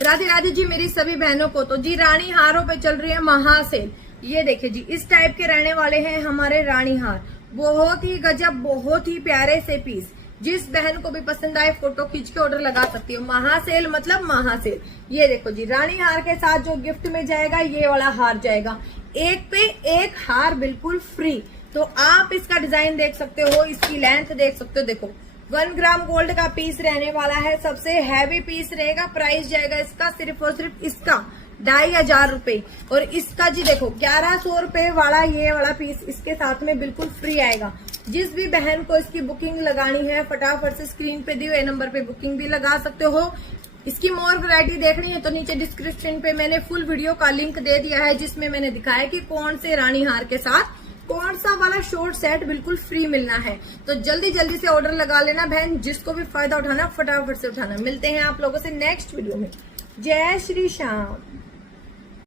राधे राधे जी मेरी सभी बहनों को। तो जी रानी हारों पे चल रही है महासेल। ये देखिए जी, इस टाइप के रहने वाले हैं हमारे रानी हार। बहुत ही गजब, बहुत ही प्यारे से पीस। जिस बहन को भी पसंद आए फोटो खींच के ऑर्डर लगा सकती हो। महासेल मतलब महासेल। ये देखो जी, रानी हार के साथ जो गिफ्ट में जाएगा ये वाला हार जाएगा। एक पे एक हार बिल्कुल फ्री। तो आप इसका डिजाइन देख सकते हो, इसकी लेंथ देख सकते हो। देखो 1 ग्राम गोल्ड का पीस रहने वाला है, सबसे हैवी पीस रहेगा। प्राइस जाएगा इसका सिर्फ और सिर्फ इसका 2500 रुपए। और इसका जी देखो 1100 रुपए वाला ये वाला पीस इसके साथ में बिल्कुल फ्री आएगा। जिस भी बहन को इसकी बुकिंग लगानी है फटाफट से स्क्रीन पे दिए हुए नंबर पे बुकिंग भी लगा सकते हो। इसकी मोर वैरायटी देखनी है तो नीचे डिस्क्रिप्शन पे मैंने फुल वीडियो का लिंक दे दिया है, जिसमें मैंने दिखाया कि कौन से रानी हार के साथ कौन सा वाला शॉर्ट सेट बिल्कुल फ्री मिलना है। तो जल्दी जल्दी से ऑर्डर लगा लेना बहन, जिसको भी फायदा उठाना फटाफट से उठाना। मिलते हैं आप लोगों से नेक्स्ट वीडियो में। जय श्री श्याम।